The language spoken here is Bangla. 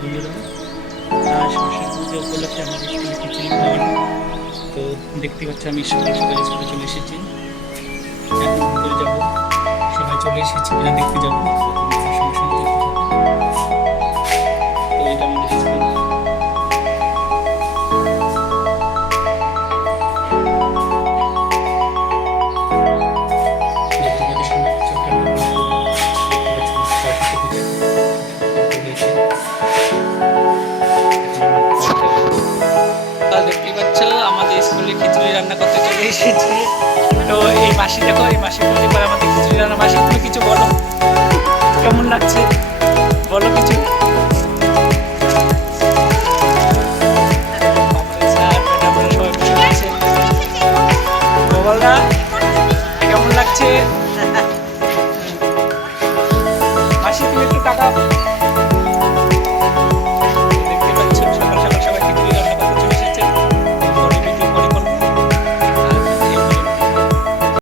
বন্ধুরা, সরস্বতী পুজো উপলক্ষে আমাদের স্কুলে খিচুড়ি খাওয়ানো। তো দেখতে পাচ্ছি আমি সকাল সকাল স্কুলে চলে এসেছি। এখন ভিতরে যাবো, সবাই চলে এসেছি কিনা দেখতে যাবো। সঙ্গে সঙ্গে দেখতে থাকবো। তো এটা আমাদের স্কুল। দেখতে পাচ্ছ আমাদের স্কুলে খিচুড়ি রান্না করতে চলে এসেছি। তো এই মাসি দেখো, এই মাসি প্রতিবার আমাদের খিচুড়ি রান্না। মাসি তুমি কিছু বলো, কেমন লাগছে?